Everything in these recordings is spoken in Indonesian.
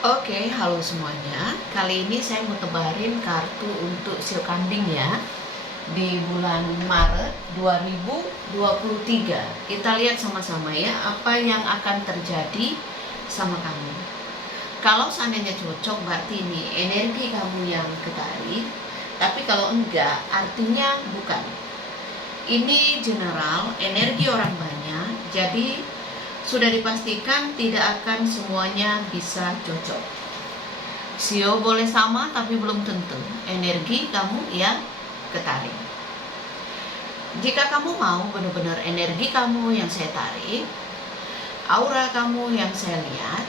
Oke, halo semuanya. Kali ini saya mau tebarin kartu untuk sio kambing ya. Di bulan Maret 2023. Kita lihat sama-sama ya apa yang akan terjadi sama kamu. Kalau seandainya cocok berarti ini energi kamu yang ketarik. Tapi kalau enggak artinya bukan. Ini general, energi orang banyak. Jadi sudah dipastikan tidak akan semuanya bisa cocok. Sio boleh sama tapi belum tentu energi kamu ya ketarik. Jika kamu mau benar-benar energi kamu yang saya tarik, aura kamu yang saya lihat,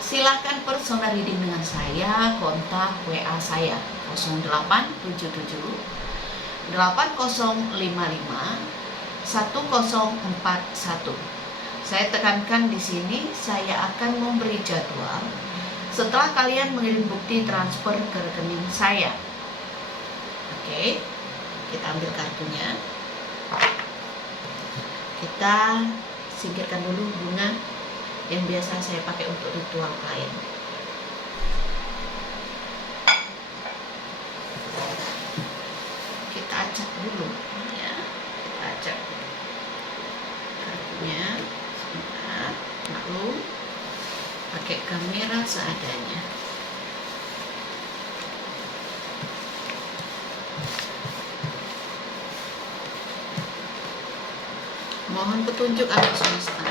silahkan personal reading dengan saya, kontak WA saya 0877 8055 1041. Saya tekankan di sini, saya akan memberi jadwal setelah kalian mengirim bukti transfer ke rekening saya. Oke, kita ambil kartunya. Kita singkirkan dulu bunga yang biasa saya pakai untuk ritual klien. Kita acak dulu ya, kita acak kartunya. Lalu pakai kamera seadanya. Mohon petunjuk alam semesta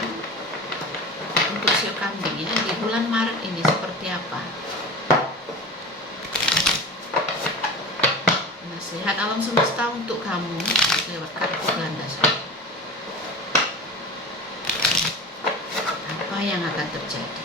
untuk sio kambing ya di bulan Maret ini seperti apa. Nasihat alam semesta untuk kamu lewat kartu ganda saya. Apa yang akan terjadi?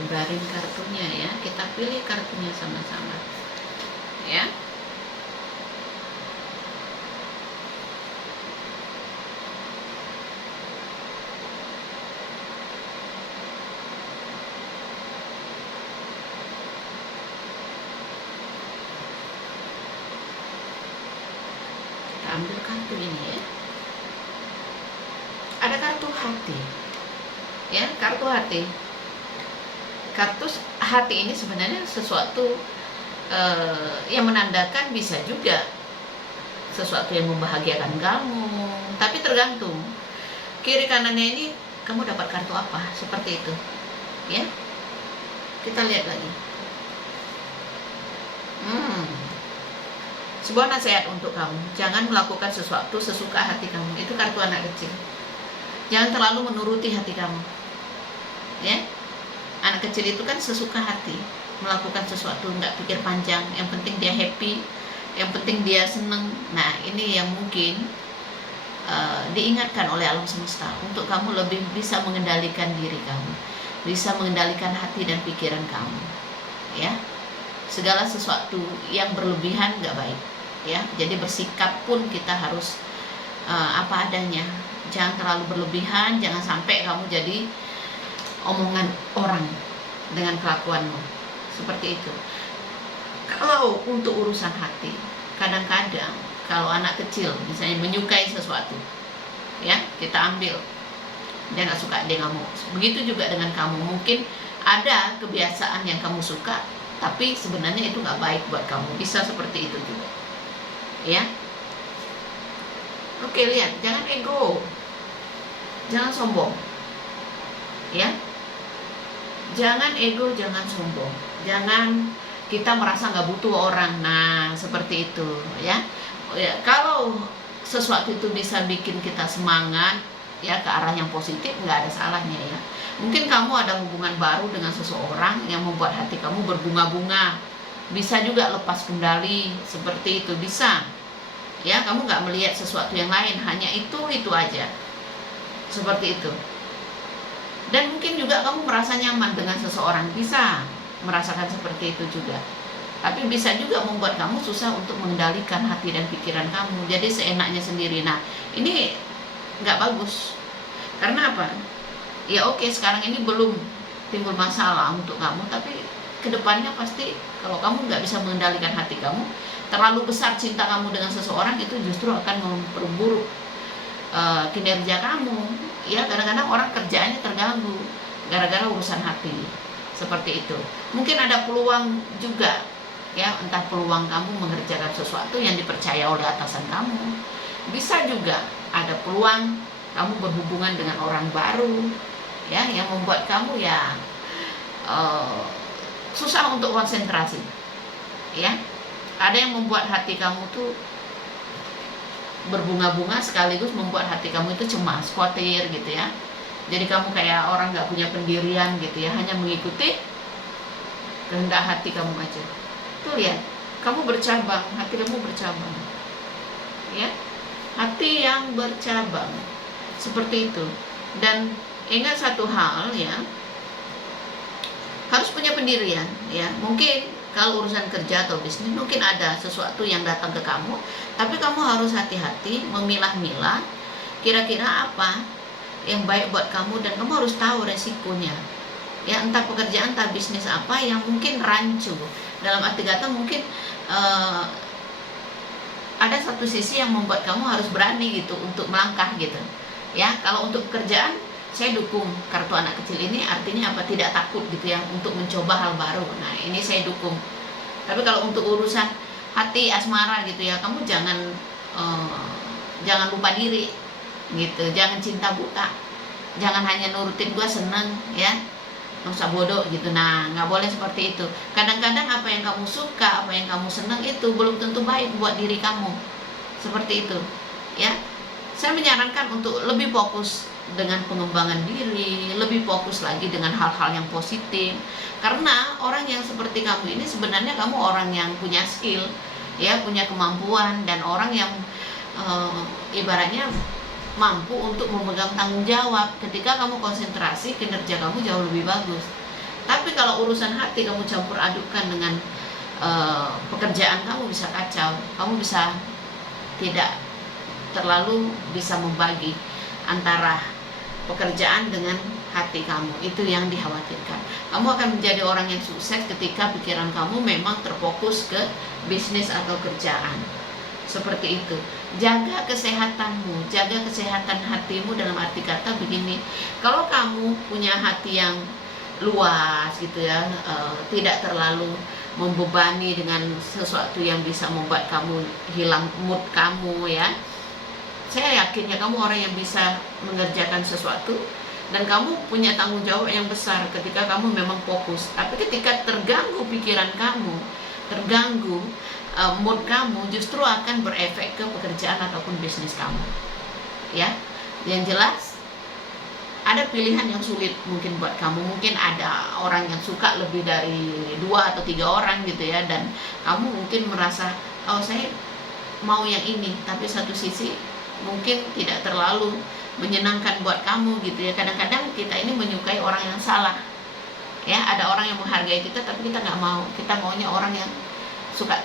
Kebarin kartunya ya, kita pilih kartunya sama-sama ya. Kita ambil kartu ini ya. Ada kartu hati ya, kartu hati. Kartu hati ini sebenarnya sesuatu yang menandakan bisa juga sesuatu yang membahagiakan kamu, tapi tergantung kiri kanannya ini kamu dapat kartu apa, seperti itu ya. Kita lihat lagi. Sebuah nasihat untuk kamu, jangan melakukan sesuatu sesuka hati kamu. Itu kartu anak kecil. Jangan terlalu menuruti hati kamu ya. Anak kecil itu kan sesuka hati, melakukan sesuatu nggak pikir panjang, yang penting dia happy, yang penting dia seneng. Nah ini yang mungkin diingatkan oleh alam semesta untuk kamu lebih bisa mengendalikan diri kamu, bisa mengendalikan hati dan pikiran kamu ya. Segala sesuatu yang berlebihan nggak baik ya. Jadi bersikap pun kita harus apa adanya, jangan terlalu berlebihan, jangan sampai kamu jadi omongan orang dengan kelakuanmu seperti itu. Kalau untuk urusan hati, kadang-kadang kalau anak kecil misalnya menyukai sesuatu ya, kita ambil, dia nggak suka, dia nggak mau. Begitu juga dengan kamu, mungkin ada kebiasaan yang kamu suka tapi sebenarnya itu nggak baik buat kamu, bisa seperti itu juga ya. Oke, lihat, jangan ego, jangan sombong ya. Jangan ego, jangan sombong, jangan kita merasa nggak butuh orang. Nah seperti itu ya. Kalau sesuatu itu bisa bikin kita semangat ya ke arah yang positif, nggak ada salahnya ya. Mungkin kamu ada hubungan baru dengan seseorang yang membuat hati kamu berbunga-bunga, bisa juga lepas kendali seperti itu, bisa ya. Kamu nggak melihat sesuatu yang lain, hanya itu aja, seperti itu. Dan mungkin juga kamu merasa nyaman dengan seseorang, bisa merasakan seperti itu juga. Tapi bisa juga membuat kamu susah untuk mengendalikan hati dan pikiran kamu, jadi seenaknya sendiri. Nah ini nggak bagus. Karena apa? ya oke, sekarang ini belum timbul masalah untuk kamu, tapi kedepannya pasti kalau kamu nggak bisa mengendalikan hati kamu, terlalu besar cinta kamu dengan seseorang, itu justru akan memperburuk kinerja kamu. Ya, kadang-kadang orang kerjaannya terganggu gara-gara urusan hati, seperti itu. Mungkin ada peluang juga, ya, entah peluang kamu mengerjakan sesuatu yang dipercaya oleh atasan kamu, bisa juga ada peluang kamu berhubungan dengan orang baru, ya, yang membuat kamu ya susah untuk konsentrasi, ya. Ada yang membuat hati kamu tuh berbunga-bunga, sekaligus membuat hati kamu itu cemas, khawatir gitu ya. Jadi kamu kayak orang nggak punya pendirian gitu ya, hanya mengikuti kehendak hati kamu aja. Tuh lihat, kamu bercabang, hati kamu bercabang, ya, hati yang bercabang, seperti itu. Dan ingat satu hal ya, harus punya pendirian ya. Mungkin kalau urusan kerja atau bisnis mungkin ada sesuatu yang datang ke kamu, tapi kamu harus hati-hati memilah-milah kira-kira apa yang baik buat kamu, dan kamu harus tahu resikonya ya. Entah pekerjaan, entah bisnis apa yang mungkin rancu, dalam arti kata mungkin ada satu sisi yang membuat kamu harus berani gitu untuk melangkah gitu ya. Kalau untuk pekerjaan, saya dukung kartu anak kecil ini, artinya apa? Tidak takut gitu ya untuk mencoba hal baru. Nah, ini saya dukung. Tapi kalau untuk urusan hati asmara gitu ya, kamu jangan lupa diri gitu, jangan cinta buta, jangan hanya nurutin gua seneng ya, nggak usah bodoh gitu. Nah, nggak boleh seperti itu. Kadang-kadang apa yang kamu suka, apa yang kamu seneng itu belum tentu baik buat diri kamu, seperti itu ya. Saya menyarankan untuk lebih fokus dengan pengembangan diri, lebih fokus lagi dengan hal-hal yang positif. Karena orang yang seperti kamu ini sebenarnya kamu orang yang punya skill, ya, punya kemampuan, dan orang yang ibaratnya mampu untuk memegang tanggung jawab. Ketika kamu konsentrasi, kinerja kamu jauh lebih bagus. Tapi kalau urusan hati kamu campur adukkan dengan pekerjaan, kamu bisa kacau. Kamu bisa tidak terlalu bisa membagi antara pekerjaan dengan hati kamu. Itu yang dikhawatirkan. Kamu akan menjadi orang yang sukses ketika pikiran kamu memang terfokus ke bisnis atau kerjaan, seperti itu. Jaga kesehatanmu, jaga kesehatan hatimu, dalam arti kata begini, kalau kamu punya hati yang luas gitu ya, tidak terlalu membebani dengan sesuatu yang bisa membuat kamu hilang mood kamu ya, saya yakin ya kamu orang yang bisa mengerjakan sesuatu, dan kamu punya tanggung jawab yang besar ketika kamu memang fokus. Tapi ketika terganggu pikiran kamu, terganggu mood kamu, justru akan berefek ke pekerjaan ataupun bisnis kamu ya. Yang jelas ada pilihan yang sulit mungkin buat kamu. Mungkin ada orang yang suka lebih dari 2 atau 3 orang gitu ya, dan kamu mungkin merasa, oh saya mau yang ini, tapi satu sisi mungkin tidak terlalu menyenangkan buat kamu gitu ya. Kadang-kadang kita ini menyukai orang yang salah ya. Ada orang yang menghargai kita, tapi kita nggak mau. Kita maunya orang yang suka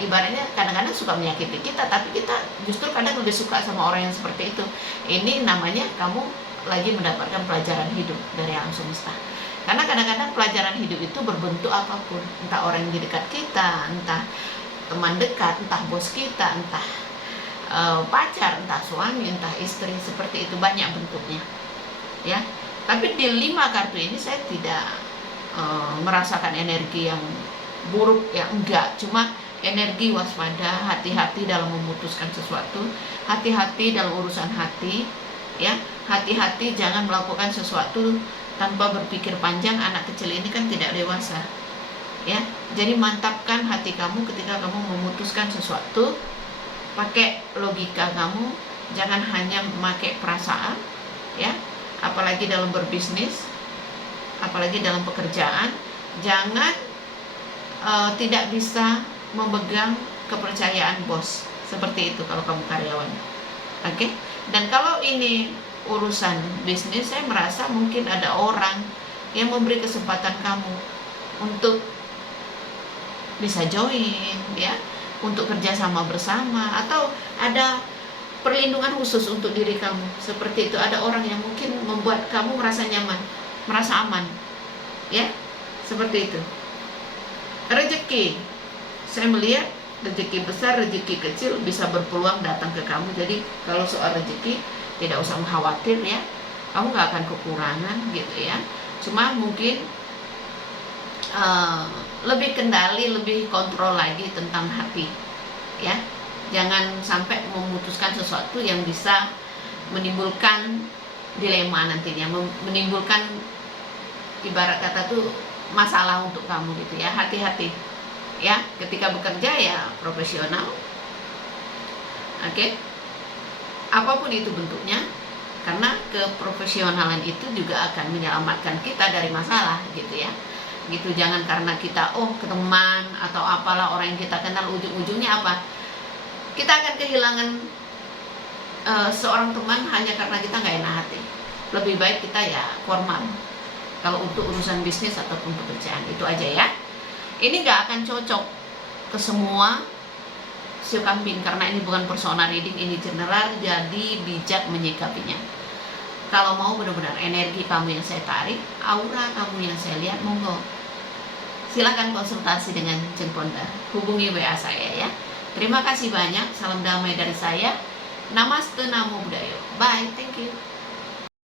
ibaratnya kadang-kadang suka menyakiti kita, tapi kita justru kadang udah suka sama orang yang seperti itu. Ini namanya kamu lagi mendapatkan pelajaran hidup dari alam semesta. Karena kadang-kadang pelajaran hidup itu berbentuk apapun, entah orang yang di dekat kita, entah teman dekat, entah bos kita, entah pacar, entah suami, entah istri, seperti itu, banyak bentuknya ya. Tapi di 5 kartu ini saya tidak merasakan energi yang buruk ya, enggak, cuma energi waspada, hati-hati dalam memutuskan sesuatu, hati-hati dalam urusan hati ya, hati-hati jangan melakukan sesuatu tanpa berpikir panjang. Anak kecil ini kan tidak dewasa ya. Jadi mantapkan hati kamu ketika kamu memutuskan sesuatu, pakai logika kamu, jangan hanya memakai perasaan ya. Apalagi dalam berbisnis, apalagi dalam pekerjaan, jangan tidak bisa memegang kepercayaan bos, seperti itu kalau kamu karyawan. Oke? Dan kalau ini urusan bisnis, saya merasa mungkin ada orang yang memberi kesempatan kamu untuk bisa join ya, untuk kerjasama bersama, atau ada perlindungan khusus untuk diri kamu. Seperti itu, ada orang yang mungkin membuat kamu merasa nyaman, merasa aman, ya, seperti itu. Rezeki, saya melihat rezeki besar, rezeki kecil bisa berpeluang datang ke kamu. Jadi kalau soal rezeki tidak usah khawatir ya, kamu gak akan kekurangan gitu ya. Cuma mungkin lebih kendali, lebih kontrol lagi tentang hati ya. Jangan sampai memutuskan sesuatu yang bisa menimbulkan dilema nantinya, menimbulkan ibarat kata tuh masalah untuk kamu gitu ya. Hati-hati ya, ketika bekerja ya profesional, oke? Apapun itu bentuknya, karena keprofesionalan itu juga akan menyelamatkan kita dari masalah gitu ya. Gitu, jangan karena kita ke teman atau apalah orang yang kita kenal, ujung-ujungnya apa? Kita akan kehilangan seorang teman hanya karena kita nggak enak hati. Lebih baik kita ya formal kalau untuk urusan bisnis ataupun pekerjaan. Itu aja ya. Ini nggak akan cocok ke semua sio kambing karena ini bukan personal reading, ini general, jadi bijak menyikapinya. Kalau mau benar-benar energi kamu yang saya tarik, aura kamu yang saya lihat, monggo silakan konsultasi dengan Ceng Ponda, hubungi WA saya ya. Terima kasih banyak, salam damai dari saya. Namaste, Namo Buddhaya. Bye, thank you.